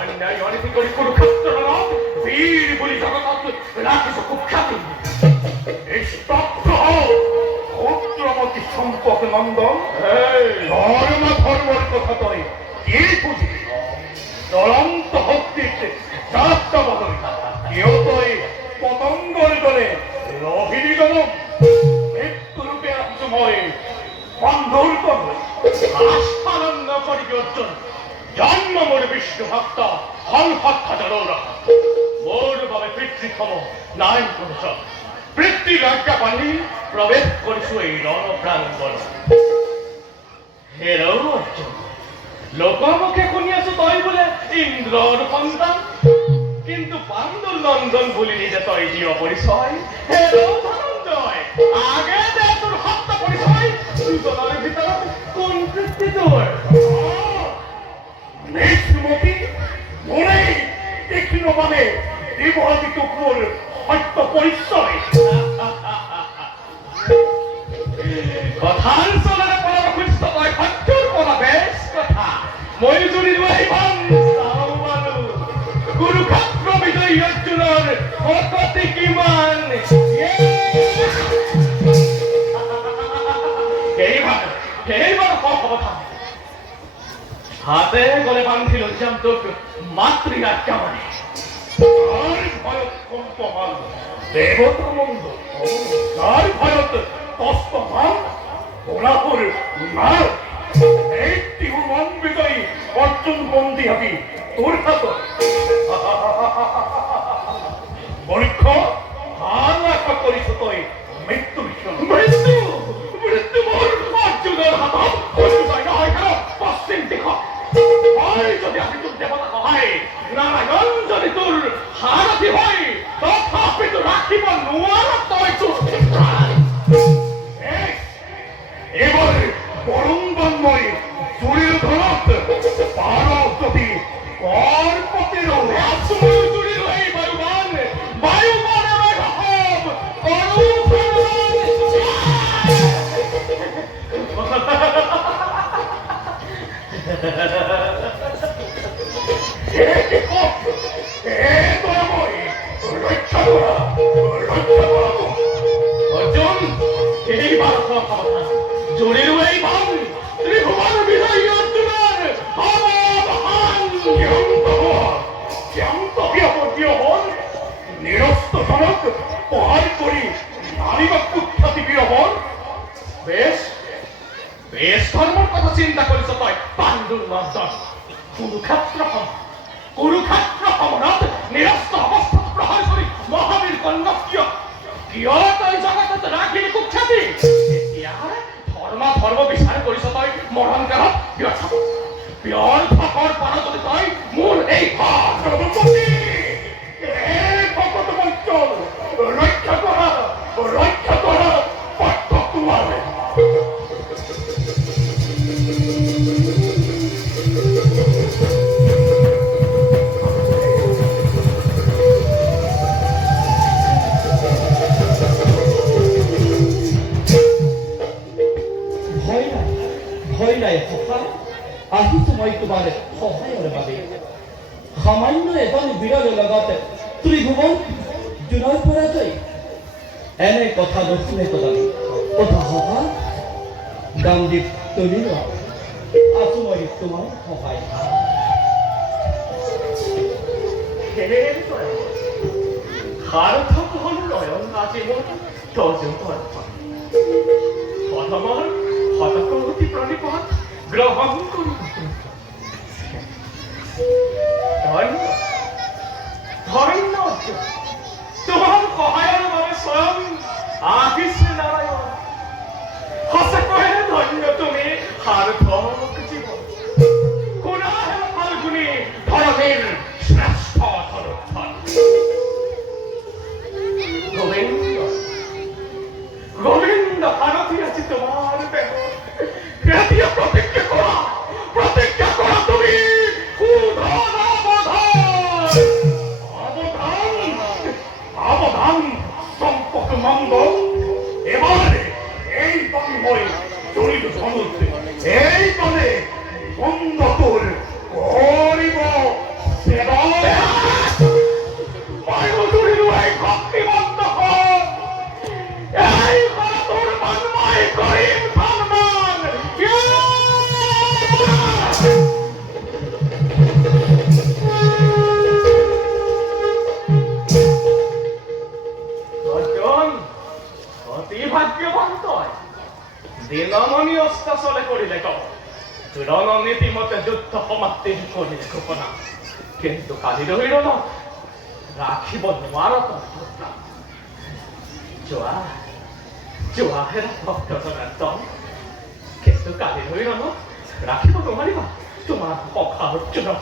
অন্যায় অনীতি করি কুরুক্ষেত্র নামক বীর বলি জগৎ রাখিস কুখ্যাতি। এই স্তব্ধ পুত্রমতি সম্পক নন্দন ধর্ম ধর্মের কথা তই কি বুঝি? চলন্ত হস্তিতে যাত্রা বদল কেউ তই পতঙ্গর দলে রহিরি গমন মৃত্যুরূপে সময় বন্ধুর কর আস্ফালন করি অর্জুন জন্ম মোর বিষ্ণু ভক্ত ফল হত্যা জড়ৌরা মোর বাবে পিতৃক্ষম নাই কোনো সব পৃথ্বী রাজ্ঞা পানি প্রবেশ করিছু এই রণ প্রাঙ্গণ। হেরৌ অর্জুন লোকমুখে শুনিয়াছ তই বলে ইন্দ্রর সন্তান, কিন্তু পাণ্ডুর নন্দন ভুলিনি যে তই জিয় পরিচয়। হেরৌ ধনঞ্জয় আগে দে তোর হত্যা পরিচয়, দুজনের ভিতৰত কোন পৃথ্বী তোর? নিষ্মতি মনেই তীক্ষ্ণ ভাবে বিবহতি টুকুর সত্য পরিচয়। কথার চলরে পড়া খুঁজত তই সত্যর পড়া বেশ কথা। মই জুড়ি রহিবান চাও কুরুক্ষেত্র বিজয়ী অর্জুনের শক্তি কিমান। এইবার কথা হাতে গলে বান্ধিল যাম তোক মাতৃ আজ্ঞা মানে তার ভয়ত কম্পমান দেবতা মন্দ, তার ভয়ত তস্তমান কোলাপুর না। এই ত্রিভুবন বিজয়ী অর্জুন বন্দী হবি তোর হাত। বৃক্ষ আর আশা করিস তই মৃত্যু ভীষণ মৃত্যু মৃত্যু মোর অর্জুনের হাত পশ্চিম দিক হয়। যদি আমি তোর দেবতা হয় নারায়ণ যদি তোর হারাতি হয় তথাপি তো রাখিব নোয়ার তই তোর। এবার বরুণবন্ময় চুরির ধরত পারো যদি কর পতির চুরির এই বায়ুবান বায়ুবানের হব অর্জুন এইবার সাবধান জোরের এই বান ত্রিভুবন বিজয়ী অর্জুনের নিরস্ত সনক প্রহার করি নারীবা কুখ্যাতি বিরহন। বেশ বেশ ধর্মের কথা চিন্তা করিস তই পাণ্ডুর নন্দন। কুরুক্ষেত্র সমৰত নিরস্ত অবস্থা প্রহার করি মহাবীর কন্যা কিয় তই জগতত রাখিলি কুখ্যাতি? ধর্মা ধর্ম বিচার করিস তই মরণ কালত ব্যয় ফাঁকৰ পাৰ যদি তই মোৰ এই রক্ষা করা পাঠ্য তোমার। ভয় নাই সখা, আহিছো মই তোমাৰ সহায়ৰ বাবে। সামান্য এজন বীৰৰ লগত ত্ৰিভুৱন জোনৰ পৰা যায় এনে কথা নুশুনে তথাপি কথা সভা গামদীপ তুলি লোৱা আছো মই তোমাৰ সহায়। সাৰ্থক হল নয়ন আজি মোৰ তজুকৰ প্ৰথমৰ শতকোটি প্ৰণিপাত গ্ৰহণ কৰি ধন্য তোমাৰ সহায়ৰ বাবে স্বয়ং আহিছে নাৰায়ণ। সঁচাকৈয়ে ধন্য তুমি সাৰ্থক জীৱন। শুনাহে ফাল্গুনী ধৰণীৰ শ্ৰেষ্ঠ ধনুৰ্ধৰ। গোবিন্দ গোবিন্দ ভাৰতী আছে তোমাৰ দেহত। এতিয়া প্ৰতিজ্ঞা কৰা তুমি অৱধান সলে করিলে কব রণনীতি মতে যুদ্ধ সমাপ্তি করিলে গোপনা কিন্তু কালি রহিল না রাখিব নোয়ার জোয়া জোৱাহেৰা ভক্তজনাৰ দম কিন্তু কালি ৰহিল না ৰাখিব নোৱাৰিবা তোমাৰ সখা অৰ্জুনক